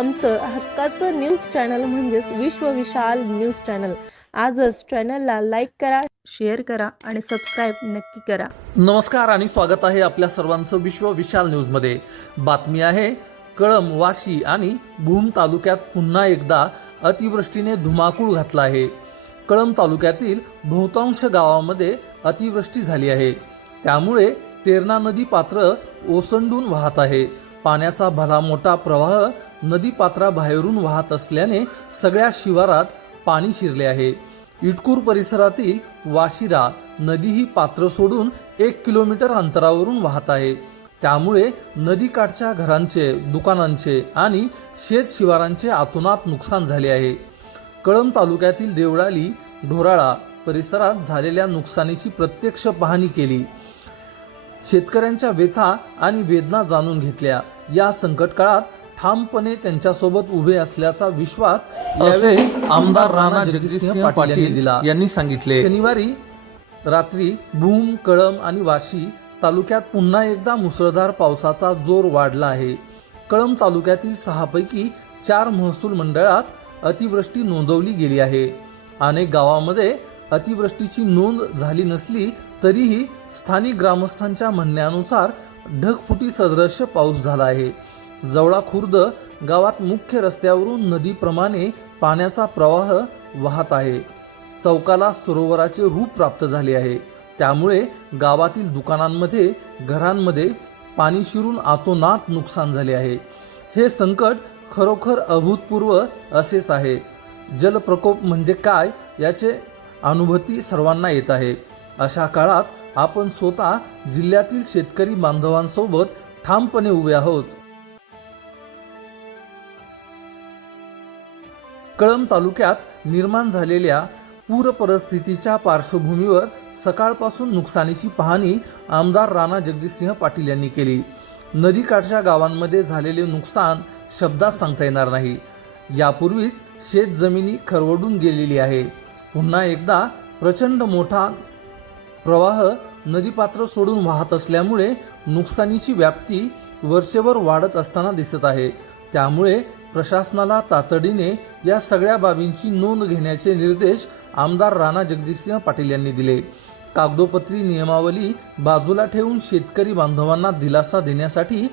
आमचं हक्काचं news channel म्हणजेच विश्व विशाल न्यूज चॅनल। आजच चॅनलला लाईक करा, शेअर करा आणि सबस्क्राईब नक्की करा। नमस्कार आणि स्वागत आहे आपल्या सर्वांचं विश्व विशाल न्यूजमध्ये। बातमी आहे कळंब, वाशी आणि भूम तालुक्यात पुन्हा एकदा अतिवृष्टीने धुमाकूळ घातला आहे। कळंब तालुक्यातील बहुतांश गावांमध्ये अतिवृष्टी झाली आहे, त्यामुळे तेरणा नदी पात्र ओसंडून वाहत आहे। पाण्याचा भला मोठा प्रवाह नदी पात्राबाहेरून वाहत असल्याने सगळ्या शिवारात पाणी शिरले आहे। इटकूर परिसरातील वाशिरा नदी ही पात्र सोडून 1 किलोमीटर अंतरावरून वाहत आहे, त्यामुळे नदीकाठच्या घरांचे, दुकानांचे आणि शेत शिवारांचे अतोनात नुकसान झाले आहे। कळंब तालुक्यातील देवळाली, ढोराळा परिसरात झालेल्या नुकसानीची प्रत्यक्ष पाहणी केली, शेतकऱ्यांच्या व्यथा आणि वेदना जाणून घेतल्या। या संकट काळात ठामपणे त्यांच्यासोबत उभे असल्याचा विश्वास यावेळी आमदार राणा जगजितसिंह पाटील यांनी सांगितले। शनिवारी रात्री भूम, कळंब आणि वाशी तालुक्यात पुन्हा एकदा मुसळधार पावसाचा जोर वाढला आहे। कळंब तालुक्यातील 6 पैकी 4 महसूल मंडळात अतिवृष्टी नोंदवली गेली आहे। अनेक गावांमध्ये अतिवृष्टीची नोंद झाली नसली तरीही स्थानिक ग्रामस्थांच्या म्हणण्यानुसार ढगफुटी सदृश्य पाऊस झाला आहे। जवळा खुर्द गावात मुख्य रस्त्यावरून नदीप्रमाणे पाण्याचा प्रवाह वाहत आहे। चौकाला सरोवराचे रूप प्राप्त झाले आहे, त्यामुळे गावातील दुकानांमध्ये, घरांमध्ये पाणी शिरून अतोनात नुकसान झाले आहे। हे संकट खरोखर अभूतपूर्व असेच आहे। जलप्रकोप म्हणजे काय याचे अनुभूती सर्वांना येत आहे। अशा काळात आपण स्वतः जिल्ह्यातील शेतकरी बांधवांसोबत ठामपणे उभे आहोत। कळंब तालुक्यात निर्माण झालेल्या पूर परिस्थितीच्या पार्श्वभूमीवर सकाळपासून नुकसानीची पाहणी आमदार राणा जगजितसिंह पाटील यांनी केली। नदीकाठच्या गावांमध्ये झालेले नुकसान शब्दात सांगता येणार नाही। यापूर्वीच शेत जमिनी खरवडून गेलेली आहे। पुन्हा एकदा प्रचंड मोठा प्रवाह नदीपात्र सोडून वाहत असल्यामुळे नुकसानीची व्याप्ती वर्षभर वाढत असताना दिसत आहे। त्यामुळे प्रशासनाला तातडीने या सगळ्या बाबींची नोंद घेण्याचे निर्देश आमदार राणा जगजितसिंह पाटील यांनी दिले। कागदोपत्री नियमावली बाजूला ठेवून शेतकरी बांधवांना दिलासा देण्यासाठी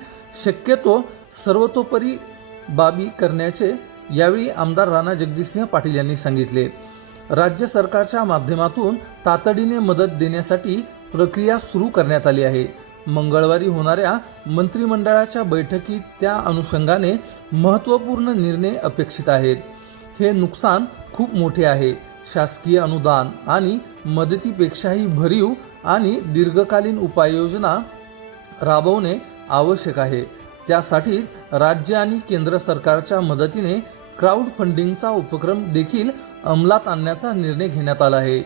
शक्यतो सर्वतोपरी बाबी करण्याचे यावेळी आमदार राणा जगजितसिंह पाटील यांनी सांगितले। राज्य सरकारच्या माध्यमातून तातडीने मदत देण्यासाठी प्रक्रिया सुरू करण्यात आली आहे। मंगळवारी होणाऱ्या मंत्रिमंडळाच्या बैठकीत त्या अनुषंगाने महत्त्वपूर्ण निर्णय अपेक्षित आहेत। हे नुकसान खूप मोठे आहे। शासकीय अनुदान आणि मदतीपेक्षाही भरीव आणि दीर्घकालीन उपाययोजना राबवणे आवश्यक आहे। त्यासाठीच राज्य आणि केंद्र सरकारच्या मदतीने क्राऊड फंडिंगचा उपक्रम देखील अंमलात आणण्याचा निर्णय घेण्यात आला आहे।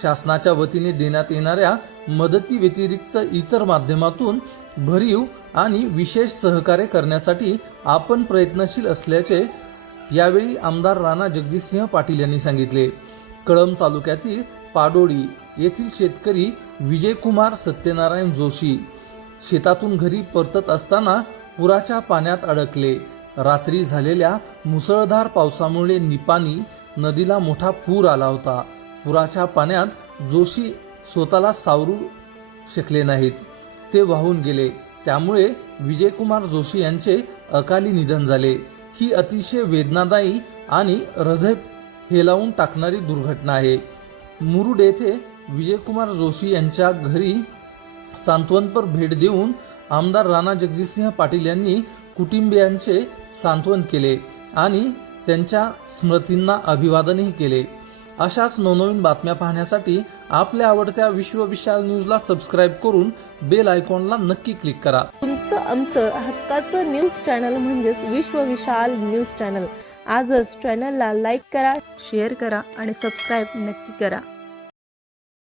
शासनाच्या वतीने देण्यात येणाऱ्या मदती व्यतिरिक्त इतर माध्यमातून भरीव आणि विशेष सहकार्य करण्यासाठी आपण प्रयत्नशील असल्याचे यावेळी आमदार राणा जगजितसिंह पाटील यांनी सांगितले। कळंब तालुक्यातील पाडोळी येथील शेतकरी विजयकुमार सत्यनारायण जोशी शेतातून घरी परतत असताना पुराच्या पाण्यात अडकले। रात्री झालेल्या मुसळधार पावसामुळे निपाणी नदीला मोठा पूर आला होता। पुराच्या पाण्यात जोशी स्वतःला सावरू शकले नाहीत, ते वाहून गेले। त्यामुळे विजयकुमार जोशी यांचे अकाली निधन झाले। ही अतिशय वेदनादायी आणि हृदय हेलावून टाकणारी दुर्घटना आहे। मुरुड येथे विजयकुमार जोशी यांच्या घरी सांत्वनपर भेट देऊन आमदार राणा जगजितसिंह पाटील यांनी कुटुंबियांचे सांत्वन केले आणि त्यांच्या स्मृतींना अभिवादनही केले। अशाच नवनवीन बातम्या पाहण्यासाठी आपल्या आवडत्या विश्व विशाल न्यूजला सबस्क्राईब करून बेल आयकॉनला नक्की क्लिक करा। तुमचं आमचं हक्काचं न्यूज चॅनल म्हणजेच विश्व विशाल न्यूज चॅनल। आजच चॅनलला लाईक करा, शेअर करा आणि सबस्क्राईब नक्की करा।